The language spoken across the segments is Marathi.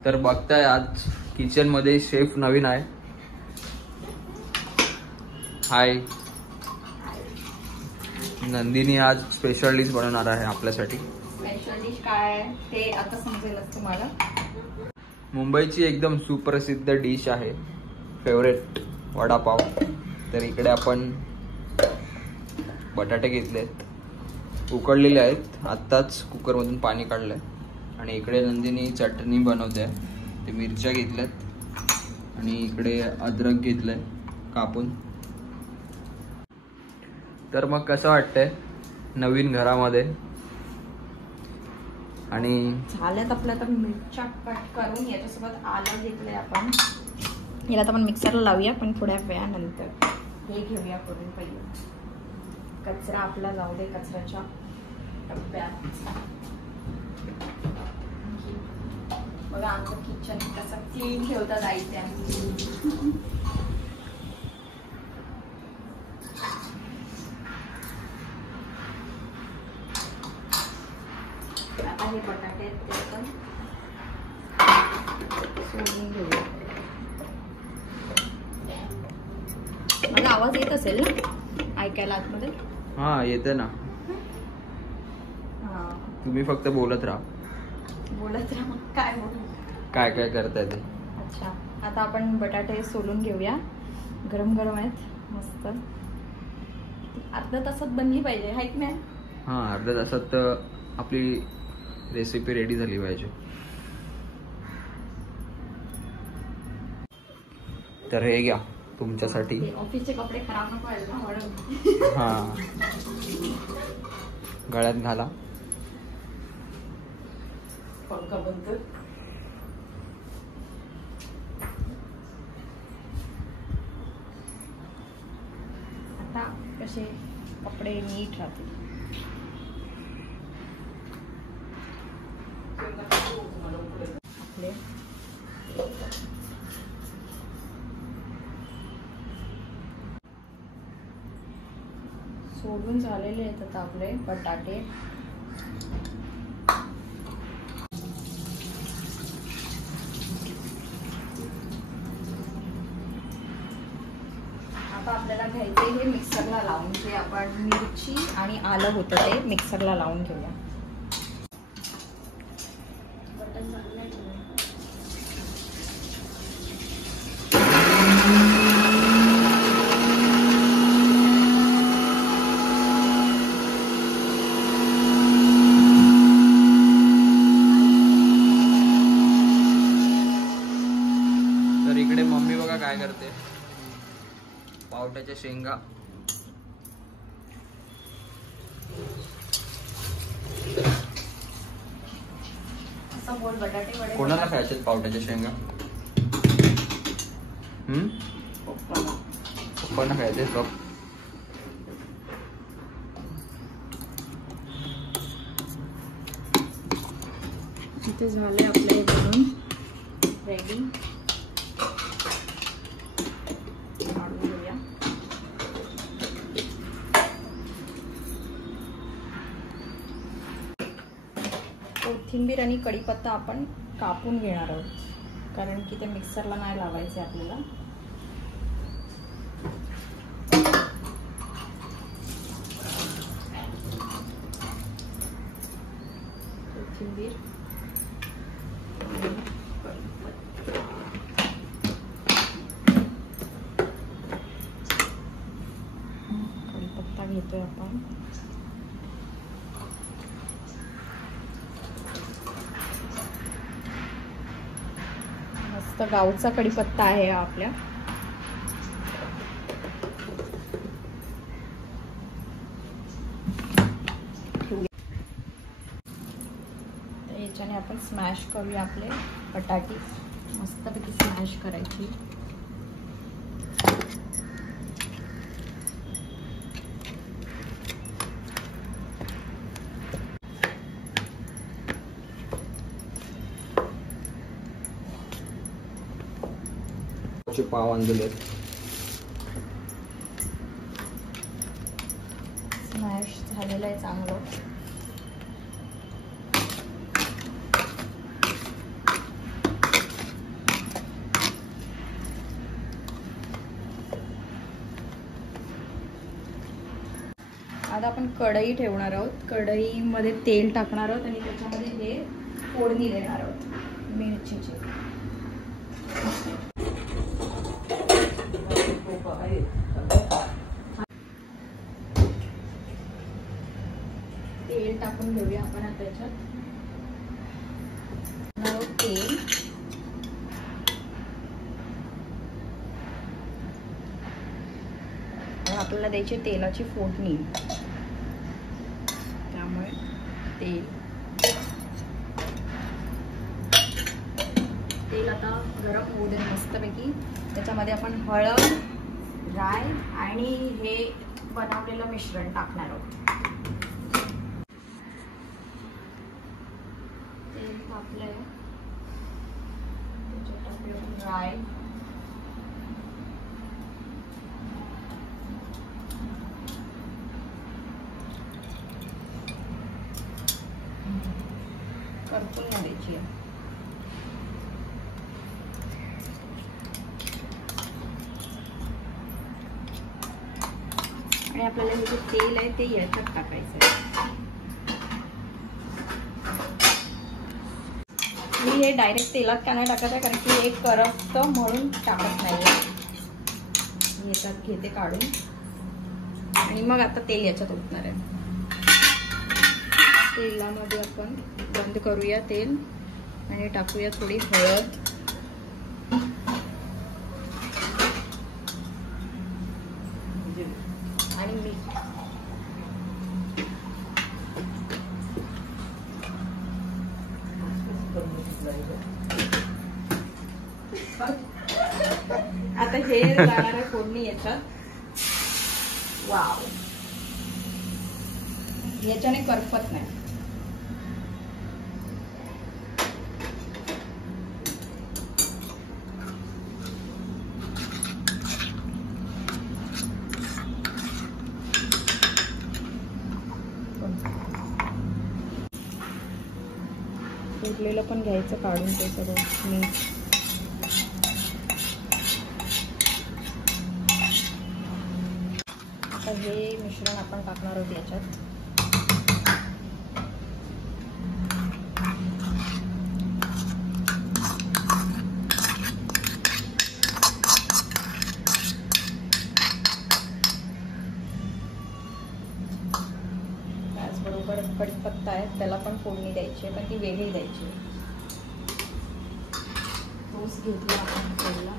तर बघताय आज किचन मध्ये शेफ नवीन आहे. हाय. नंदिनी आज स्पेशल डिश बनवणार आहे आपल्यासाठी. स्पेशल डिश काय आहे ते आता समजेलच तुम्हाला. मुंबईची एकदम सुप्रसिद्ध डिश आहे, फेवरेट वडापाव. तर इकडे आपण बटाटे घेतलेत, उकडलेले आहेत. आत्ताच कुकरमधून पाणी काढलंय. आणि इकडे नंदिनी चटणी बनवते. ते मिरच्या घेतल्यात आणि इकडे अद्रक घेतलंय कापून. तर मग कसं वाटतंय नवीन घरामध्ये? आणि झाल्यात आपल्या तर मिरच्या कट करून याच्यासोबत आलं घेतलंय आपण. याला तर आपण मिक्सरला लावूया पण थोड्या वेळानंतर. हे घेऊया करून पहिले. कचरा आपला जाऊ दे कचऱ्याच्या डब्यात. बघा आमचं किचन कसं क्लीन ठेवतात आई त्या. आता हे बटाटे आहेत ते आपण सोडून घेऊया. मला आवाज येत असेल ना ऐकायला आतमध्ये? हा येते ना. तुम्ही फक्त बोलत राहा. बोलत राहा. काय बोलू? काय काय करताय ते. अच्छा, आता आपण बटाटे सोलून घेऊया. गरम गरम आहेत मस्त. अर्ध्या तासात बनली पाहिजे हाय की नाही? हा, अर्ध्या तासात आपली रेसिपी रेडी झाली पाहिजे. तर हे घ्या तुमच्यासाठी. ऑफिसचे कपडे खराब नको व्हायला म्हणून. हा, गळ्यात घाला. पंखा बंद कर. आता कसे कपडे नीट राहतील. आपले सोडून झालेले आहेत आता आपले बटाटे. आता आपल्याला घ्यायचे हे मिक्सरला लावून. जे आपण मिरची आणि आलं होतं ते मिक्सरला लावून घेऊया. बटन झालं. तर इकडे मम्मी बघा काय करते. पावट्याच्या शेंगा. असं बोल बटाटे वडे. कोणाला खायचे पावट्याच्या शेंगा? पप्पांना खायचे सब. इथे झाले आपले हे बनून रेडी. कोथिंबीर आणि कढीपत्ता आपण कापून घेणार आहोत कारण की ते मिक्सरला नाही लावायचे आपल्याला. कोथिंबीर कढीपत्ता घेतोय आपण. गावचा कढीपत्ता आहे आपल्या. याच्याने आपण स्मॅश करूया आपले बटाटे. मस्तपैकी स्मॅश करायची. पाव आणलेले स्मॅश झालेलं आहे चांगलं. आता आपण कढई ठेवणार आहोत. कढईमध्ये तेल टाकणार आहोत आणि त्याच्यामध्ये हे फोडणी देणार आहोत मिरचीची. तेल टाकून घेऊया आपण आता त्याच्यात. तेल आपल्याला द्यायची तेलाची फोडणी, त्यामुळे तेल आता गरम होऊ दे मस्तपैकी. त्याच्यामध्ये आपण हळद, राई आणि हे बनवलेलं मिश्रण टाकणार आहोत. तेल टाकलंय, त्याच्यात टाकूया राई, करपून घालायची आहे. आणि आपल्याला हे जे तेल आहे ते याच्यात टाकायचं आहे. मी हे डायरेक्ट तेलात का नाही टाकत आहे, कारण की हे करपतं म्हणून टाकत नाही. याच्यात घेते काढून आणि मग आता तेल याच्यात ओतणार आहे. तेलामध्ये आपण बंद करूया तेल आणि टाकूया थोडी हळद, आणि मीठ. आता हे जाणार आहे फोडणी याच्यात. वाव, याच्याने करपत नाही. उरलेलं पण घ्यायचं काढून ते सगळं मीठ. आता हे मिश्रण आपण टाकणार आहोत याच्यात. त्याचबरोबर कढीपत्ता आहे, त्याला पण फोडणी द्यायची आहे, पण ती वेगळी द्यायची. तोच घेतला आपण पहिला.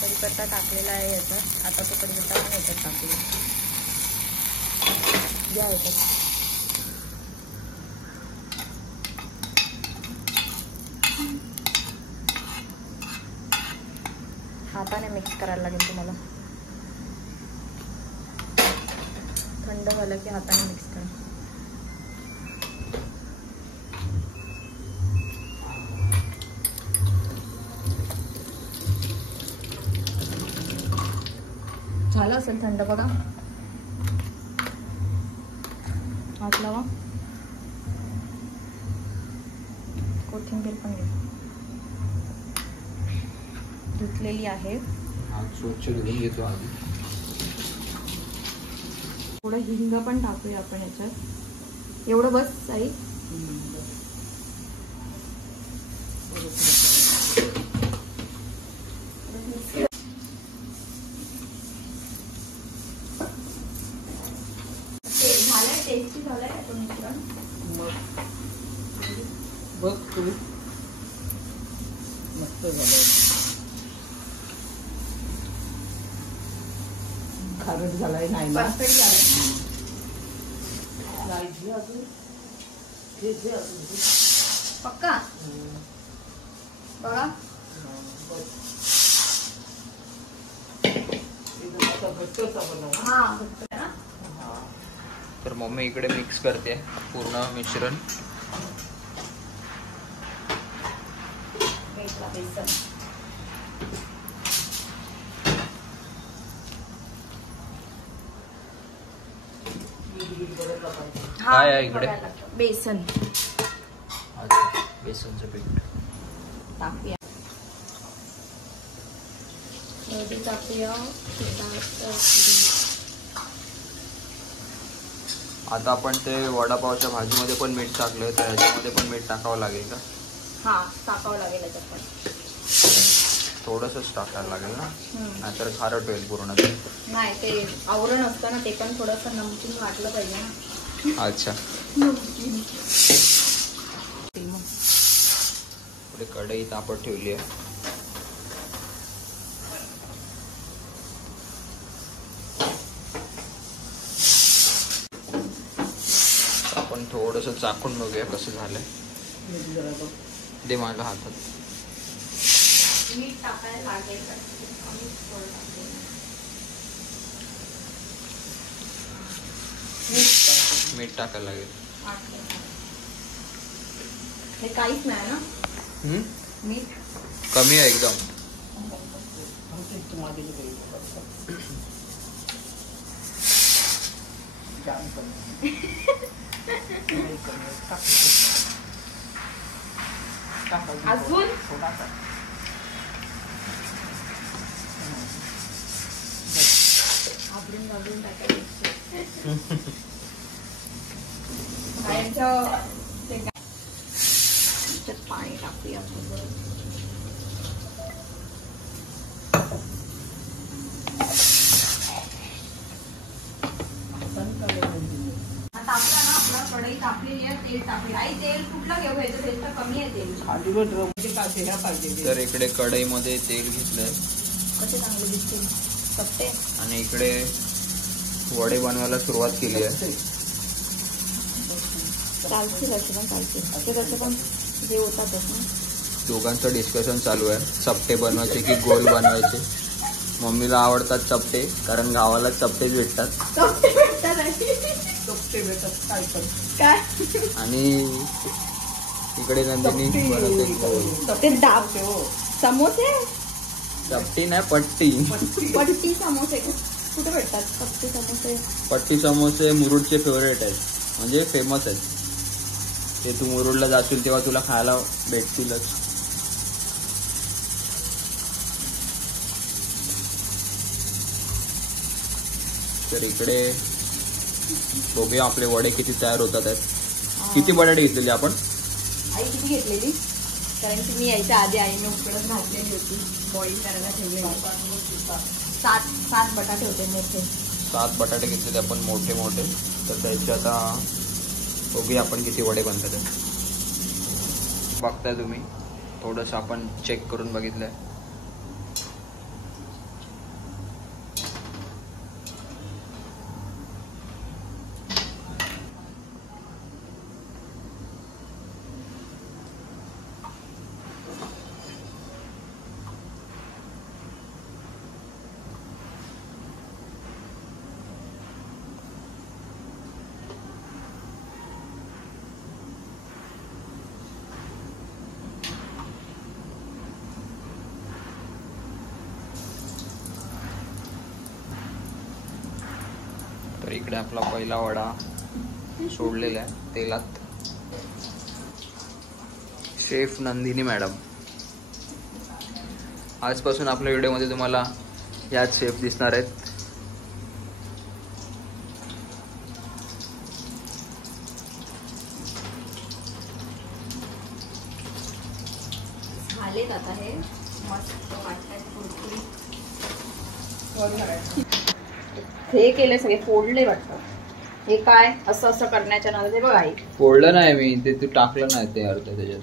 कढीपत्ता टाकलेला आहे याच्यात. आता तो कढीपत्ता पण याच्यात टाकूया. द्या याच्यात. हाताने मिक्स करायला लागेल तुम्हाला. थंड झालं की हाताने मिक्स करा. झालं असेल थंड, बघा. हात लावा. कोथिंबीर पण घ्या, धुतलेली आहे. स्वच्छ धुवून घेतो आधी. थोडं हिंग पण टाकूया आपण याच्यात. एवढं बस आई. झालंय, टेस्टी झालंय आपण मिश्रण. बघ तुम्ही, मस्त झालंय. खारट झालाय नाही ना? परफेक्ट झालंय. पक्का बघा. तर मम्मी इकडे मिक्स करते पूर्ण मिश्रण. बेसन काय आहे इकडे? बघायला लागतं. बेसन अच्छा, बेसनचं पीठ. टाकूया. हळदी टाकूया. आता आपण ते वडापावच्या भाजीमध्ये पण मीठ टाकलं, तर ह्याच्यामध्ये पण मीठ टाकावं लागेल का? हा, टाकावं लागेल याच्यात पण. थोडंसंच टाकायला लागेल ना, हम्म. नाहीतर खारट होईल पूर्ण. नाही, ते आवरण असतं ना, ते पण थोडंसं नमकीन वाटलं पाहिजे ना. अच्छा. नमकीन. पुढे कढई तापत ठेवली आहे. आपण थोडंसं चाकून बघूया कसं झालंय. मीठ जरा बघ. दे माझ्या हातात. मीठ टाकायला लागेल का? आम्ही थोडं टाकूया. मीठ टाकायला लागेल. हे काहीच नाही ना हम्म? मीठ. कमी आहे एकदम. आमची तुम्हाला दिली पाहिजे. जाम कमी. नाही कमी. टाक. अजून? थोडा टाक. आबडून आबडून टाकायचं. बाहेरचं ते काय? त्याच्यात पाणी टाकूया. तापला ना आपला, कढई तापलेली आहे. तेल टाकूया. आई, तेल कुठलं घेऊ? याचं तेल तर कमी आहे. तेल खाली वर ड्रममध्ये टाक. ह्या पाहिजे. तर इकडे कढईमध्ये तेल घेतलंय कसे चांगले दिसतील चपटे. आणि इकडे वडे बनवायला सुरुवात केली आहे. चालतील असे पण चालतील. असे कसे पण जे होतातच ना. दोघांचं डिस्कशन चालू आहे, चपटे बनवायचे की गोल बनवायचे. मम्मीला आवडतात चपटे, कारण गावाला चपटेच भेटतात. चपटे भेटतात आहे. चपटे भेटत काय कर. काय? आणि इकडे नंदिनी बनवते गोल. ते डाब हो. समोसे. चपटी नाही, पट्टी. पट्टी समोसे कुठे भेटतात? पट्टी समोसे. पट्टी समोसे मुरुडचे फेवरेट आहेत, म्हणजे फेमस आहेत. ते तू मुरुडला जाशील तेव्हा तुला खायला भेटतीलच. तर इकडे बघूया आपले वडे किती तयार होतात आहेत. किती बटाटे घेतलेले आपण? आई किती घेतलेली? कारण की मी यायच्या आधी आईने उकडत घातलेली होती, बॉईल करायला ठेवलेली. 7 बटाटे होते मोठे. 7 बटाटे घेतलेले आपण मोठे मोठे. तर त्याचे आता बघूया आपण किती वडे बनतात ते. बघताय तुम्ही, थोडंसं आपण चेक करून बघितलंय. तर इकडे आपला पहिला वडा सोडलेला आहे तेलात. Chef Nandini madam. आजपासून आपल्या व्हिडिओमध्ये तुम्हाला याच शेफ दिसणार आहेत. झालेत आता हे मस्त वाटतात कुरकुरीत. हे केले सगळे फोडले वाटतं. हे काय असं असं करण्याच्या नादात हे बघ आई. फोडलं नाही मी, ते तू टाकलं नाही ते अर्ध त्याच्यात.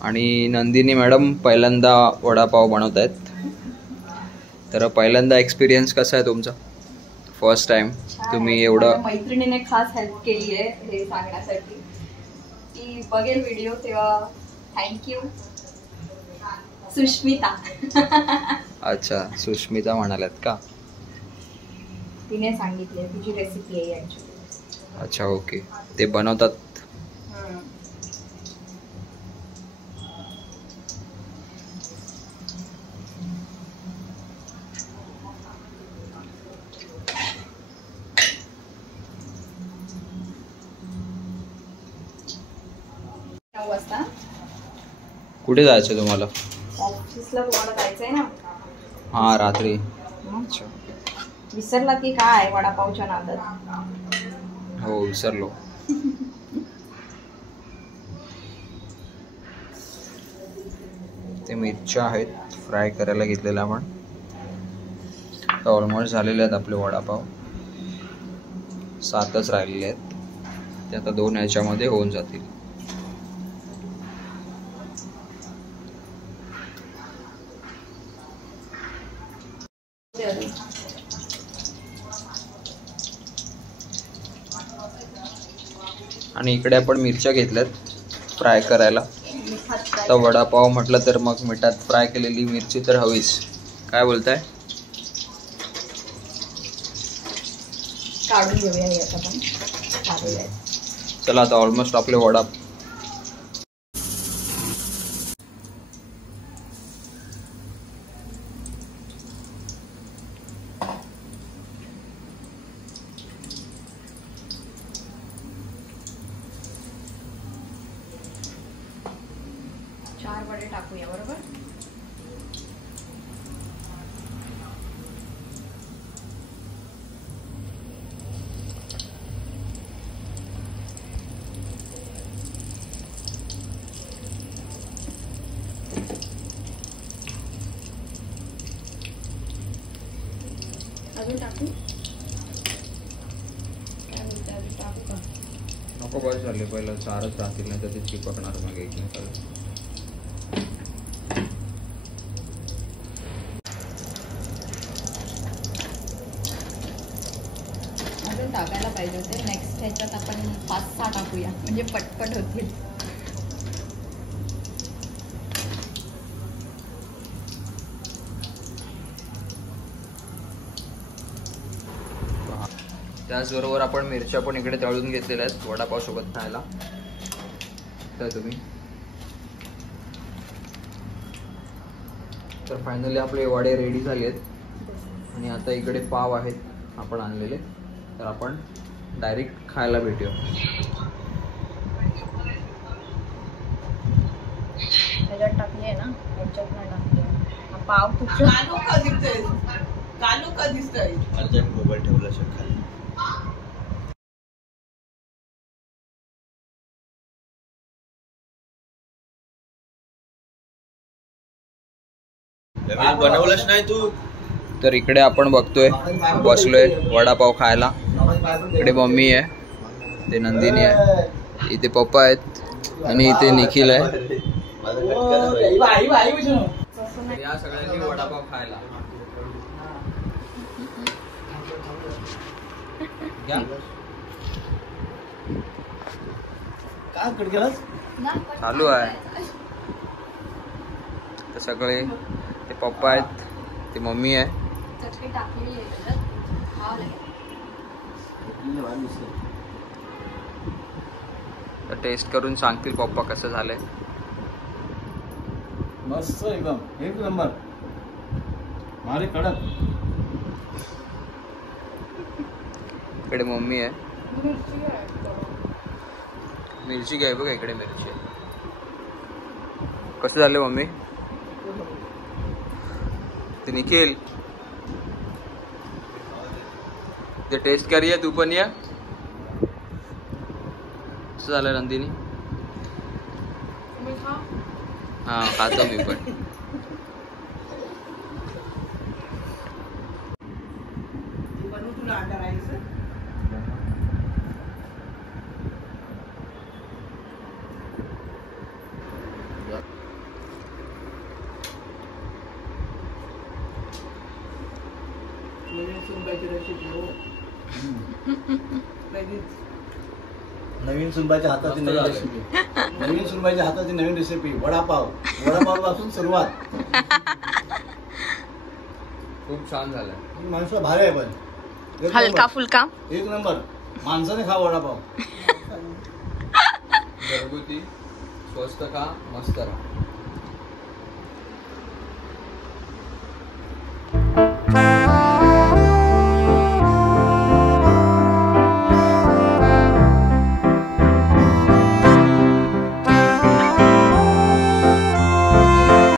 आणि नंदिनी मॅडम पहिल्यांदा वडापाव बनवत आहेत. तर पहिल्यांदा एक्सपिरियन्स कसा आहे तुमचा? फर्स्ट टाइम तुम्ही एवढं. मैत्रिणीने खास हेल्प केली आहे हे सांगण्यासाठी की बघेल व्हिडिओ तेव्हा. थँक्यू सुष्मिता. अच्छा, सुष्मिता म्हणाल्यात का? तिने सांगितले, तुझी रेसिपी आहे ऍक्च्युली. अच्छा, ओके. ते बनवतात. 9 वाजता. कुठे जायचं तुम्हाला? ऑफिसला तुम्हाला जायचंय ना? हा, रात्री. अच्छा. विसरला की काय वडापावच्या नादात? हो, विसरलो. ते मिरच्या आहेत फ्राय करायला घेतलेल्या आपण. ऑलमोस्ट झालेले आहेत आपले वडापाव. 7च राहिलेले आहेत. ते आता 2 ह्याच्यामध्ये होऊन जातील. आणि इकडे आपण मिरच्या घेतल्यात फ्राय करायला. आता वडापाव म्हटलं तर मग मिठात फ्राय केलेली मिरची तर हवीच. काय बोलताय? काढून घेऊया याचा पण. काढूया. चला आता ऑलमोस्ट आपले वडा चार वडे टाकूया. बरोबर. अजून टाकू? काय बोलते? अजून टाकू का? नको, बस झाले. पहिलं 4च राहतील, नाही तर ते चिपकणार मग एकमेकाला. अजून टाकायला पाहिजे होते. नेक्स्ट ह्याच्यात आपण 5-6 टाकूया म्हणजे पटपट होतील. त्याचबरोबर आपण मिरच्या पण इकडे तळून घेतलेल्या आहेत वडापाव सोबत खायला. तर तुम्ही तर फायनली आपले वडे रेडी झाले आहेत. आणि आता इकडे पाव आहेत आपण आणलेले. तर आपण डायरेक्ट खायला भेटूया. त्याच्यात टाकली आहे ना? ह्याच्यात नाही टाकली. हा पाव तुझं कालू का दिसतंय? कालू का दिसतंय? अर्जंट मोबाईल ठेवला खाली. बनवलंच नाही तू. तर इकडे आपण बघतोय बसलोय वडापाव खायला. इकडे मम्मी आहे, ते नंदिनी आहे, इथे पप्पा आहेत आणि इथे निखिल आहे. या सगळ्यांनी वडापाव खायला घ्या. चालू आहे. तर सगळे ते पप्पा आहेत, ते मम्मी आहे. चटणी टाकलेली आहे त्याच्यात. खावं लागेल. तर टेस्ट करून सांगतील पप्पा कसं झालंय. मस्त एकदम 1 नंबर. मारे कडक. इकडे मम्मी आहे. मिरची घ्याय बघा, इकडे मिरची आहे. कसं झालं मम्मी? ते निखिल ते टेस्ट करूया, तू पण या. कसं झालं नंदिनी? हा, खातो मी पण. बनवू तुला अंडा राईस? नवीन सुनबाईच्या हाताची नवीन रेसिपी. नवीन सुनबाईच्या हाताची नवीन रेसिपी वडापाव. वडापाव पासून सुरुवात. खूप छान झालं. माणसं भारी आहे पण. हलका फुलका 1 नंबर. माणसाने खा वडापाव. घरगुती, स्वस्त खा, मस्त राहा.